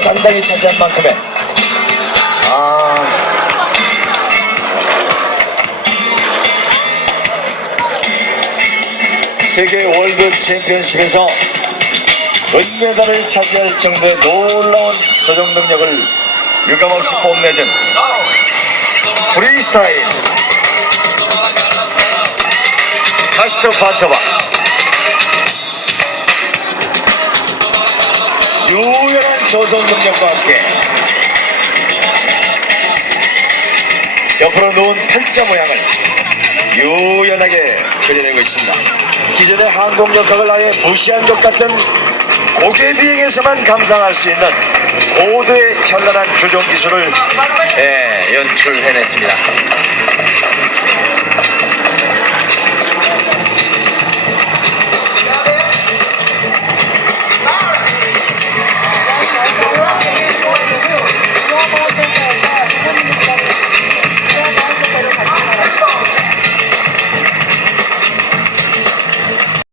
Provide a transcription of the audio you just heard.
금메달을 당당히 차지한 만큼의. 아. 세계 월드 챔피언십에서 은메달을 차지할 정도의 놀라운 조정 능력을 유감없이 뽐내준 프리스타일. 카시토 파토바 유연한 조정 능력과 함께 옆으로 누운 팔자 모양을 유연하게 그려내고 있습니다. 기존의 항공 역학을 아예 무시한 것 같은 고개 비행에서만 감상할 수 있는 고도의 현란한 조종 기술을 예, 연출해냈습니다.